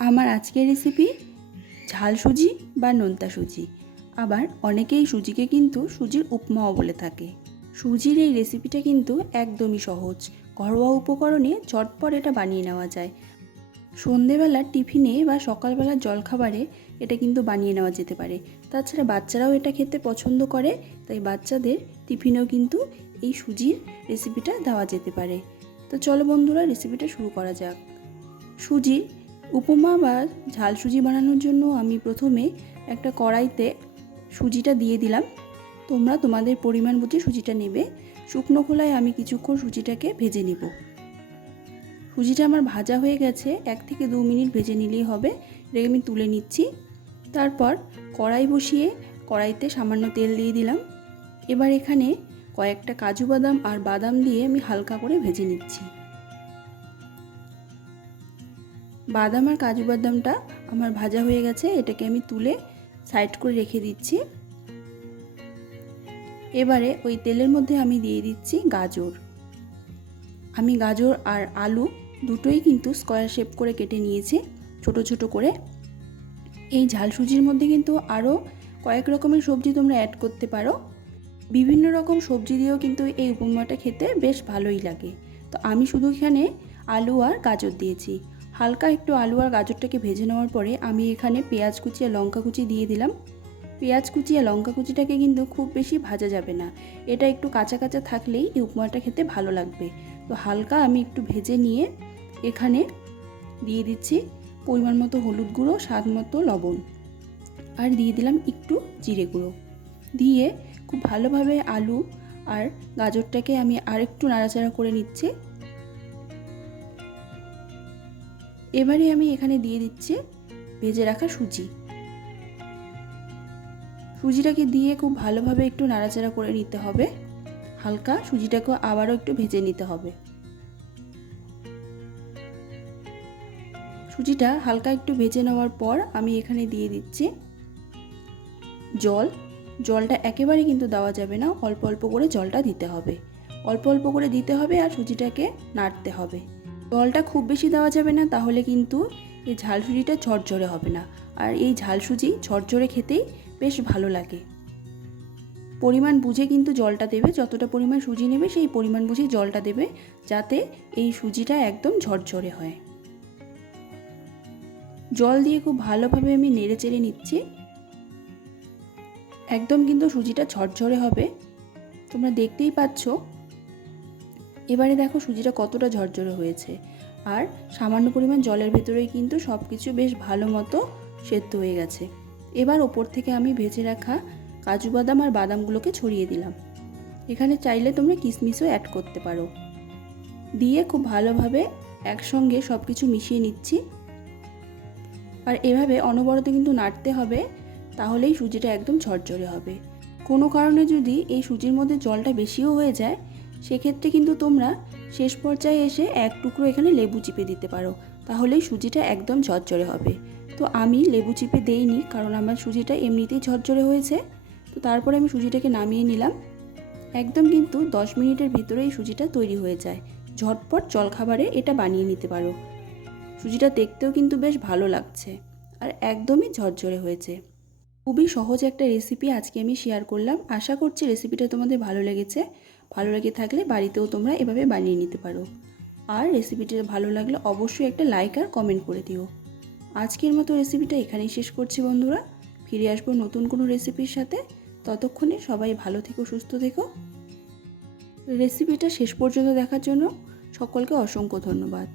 আমার আজকের রেসিপি ঝাল সুজি বা নোনতা সুজি। আবার অনেকেই সুজিকে কিন্তু সুজির উপমাও বলে থাকে। সুজির এই রেসিপিটা কিন্তু একদমই সহজ, ঘরোয়া উপকরণে ঝটপট এটা বানিয়ে নেওয়া যায়। সন্ধেবেলার টিফিনে বা সকালবেলার জলখাবারে এটা কিন্তু বানিয়ে নেওয়া যেতে পারে। তাছাড়া বাচ্চারাও এটা খেতে পছন্দ করে, তাই বাচ্চাদের টিফিনেও কিন্তু এই সুজির রেসিপিটা দেওয়া যেতে পারে। তো চলো বন্ধুরা, রেসিপিটা শুরু করা যাক। সুজির উপমা বা ঝাল সুজি বানানোর জন্য আমি প্রথমে একটা কড়াইতে সুজিটা দিয়ে দিলাম। তোমরা তোমাদের পরিমাণ বুঝে সুজিটা নেবে। শুকনো খোলায় আমি কিছুক্ষণ সুজিটাকে ভেজে নেব। সুজিটা আমার ভাজা হয়ে গেছে, 1 থেকে 2 মিনিট ভেজে নিলেই হবে। এটাকে আমি তুলে নিচ্ছি। তারপর কড়াই বসিয়ে কড়াইতে সামান্য তেল দিয়ে দিলাম। এবার এখানে কয়েকটা কাজু বাদাম আর বাদাম দিয়ে আমি হালকা করে ভেজে নিচ্ছি। বাদাম আর কাজু বাদামটা আমার ভাজা হয়ে গেছে, এটাকে আমি তুলে সাইড করে রেখে দিচ্ছি। এবারে ওই তেলের মধ্যে আমি দিয়ে দিচ্ছি গাজর। আমি গাজর আর আলু দুটোই কিন্তু স্কোয়ার শেপ করে কেটে নিয়েছি, ছোট ছোট করে। এই ঝাল সুজির মধ্যে কিন্তু আরও কয়েক রকমের সবজি তোমরা অ্যাড করতে পারো। বিভিন্ন রকম সবজি দিয়েও কিন্তু এই উপমাটা খেতে বেশ ভালোই লাগে। তো আমি শুধু এখানে আলু আর গাজর দিয়েছি। হালকা একটু আলু আর গাজরটাকে ভেজে নেওয়ার পরে আমি এখানে পেঁয়াজ কুচি আর লঙ্কা কুচি দিয়ে দিলাম। পেঁয়াজ কুচি আর লঙ্কা কুচিটাকে কিন্তু খুব বেশি ভাজা যাবে না, এটা একটু কাঁচা কাঁচা থাকলেই এই উপমাটা খেতে ভালো লাগবে। তো হালকা আমি একটু ভেজে নিয়ে এখানে দিয়ে দিচ্ছি পরিমাণ মতো হলুদ গুঁড়ো, স্বাদ মতো লবণ, আর দিয়ে দিলাম একটু জিরে গুঁড়ো। দিয়ে খুব ভালোভাবে আলু আর গাজরটাকে আমি আরেকটু নাড়াচাড়া করে নিচ্ছি। এবারে আমি এখানে দিয়ে দিচ্ছি ভেজে রাখা সুজি। সুজিটাকে দিয়ে খুব ভালোভাবে একটু নাড়াচাড়া করে নিতে হবে। হালকা সুজিটাকে আবারও একটু ভেজে নিতে হবে। সুজিটা হালকা একটু ভেজে নেওয়ার পর আমি এখানে দিয়ে দিচ্ছি জল। জলটা একেবারে কিন্তু দেওয়া যাবে না, অল্প অল্প করে জলটা দিতে হবে। অল্প অল্প করে দিতে হবে আর সুজিটাকে নাড়তে হবে। জলটা খুব বেশি দেওয়া যাবে না, তাহলে কিন্তু এই ঝাল সুজিটা ঝরঝরে হবে না। আর এই ঝাল সুজি ঝরঝরে খেতেই বেশ ভালো লাগে। পরিমাণ বুঝে কিন্তু জলটা দেবে, যতটা পরিমাণ সুজি নেবে সেই পরিমাণ বুঝে জলটা দেবে, যাতে এই সুজিটা একদম ঝরঝরে হয়। জল দিয়ে খুব ভালোভাবে আমি নেড়ে চেড়ে নিচ্ছি। একদম কিন্তু সুজিটা ঝরঝরে হবে, তোমরা দেখতেই পাচ্ছ। এবারে দেখো সুজিটা কতটা ঝরঝরে হয়েছে, আর সামান্য পরিমাণ জলের ভেতরেই কিন্তু সব কিছু বেশ ভালো মতো সেদ্ধ হয়ে গেছে। এবার ওপর থেকে আমি ভেজে রাখা কাজু বাদাম আর বাদামগুলোকে ছড়িয়ে দিলাম। এখানে চাইলে তোমরা কিশমিশও অ্যাড করতে পারো। দিয়ে খুব ভালোভাবে একসঙ্গে সব কিছু মিশিয়ে নিচ্ছি। আর এভাবে অনবরত কিন্তু নাড়তে হবে, তাহলেই সুজিটা একদম ঝরঝরে হবে। কোনো কারণে যদি এই সুজির মধ্যে জলটা বেশিও হয়ে যায়, সেক্ষেত্রে কিন্তু তোমরা শেষ পর্যায়ে এসে এক টুকরো এখানে লেবু চিপে দিতে পারো, তাহলেই সুজিটা একদম ঝরঝরে হবে। তো আমি লেবু চিপে দেইনি, কারণ আমার সুজিটা এমনিতেই ঝরঝরে হয়েছে। তো তারপরে আমি সুজিটাকে নামিয়ে নিলাম। একদম কিন্তু 10 মিনিটের ভিতরেই সুজিটা তৈরি হয়ে যায়। ঝটপট জলখাবারে এটা বানিয়ে নিতে পারো। সুজিটা দেখতেও কিন্তু বেশ ভালো লাগছে, আর একদমই ঝরঝরে হয়েছে। খুবই সহজ একটা রেসিপি আজকে আমি শেয়ার করলাম। আশা করছি রেসিপিটা তোমাদের ভালো লেগেছে। ভালো লেগে থাকলে বাড়িতেও তোমরা এভাবে বানিয়ে নিতে পারো। আর রেসিপিটা ভালো লাগলে অবশ্যই একটা লাইক আর কমেন্ট করে দিও। আজকের মতো রেসিপিটা এখানেই শেষ করছি বন্ধুরা। ফিরে আসবো নতুন কোনো রেসিপির সাথে। ততক্ষণে সবাই ভালো থেকো, সুস্থ থেকো। রেসিপিটা শেষ পর্যন্ত দেখার জন্য সকলকে অসংখ্য ধন্যবাদ।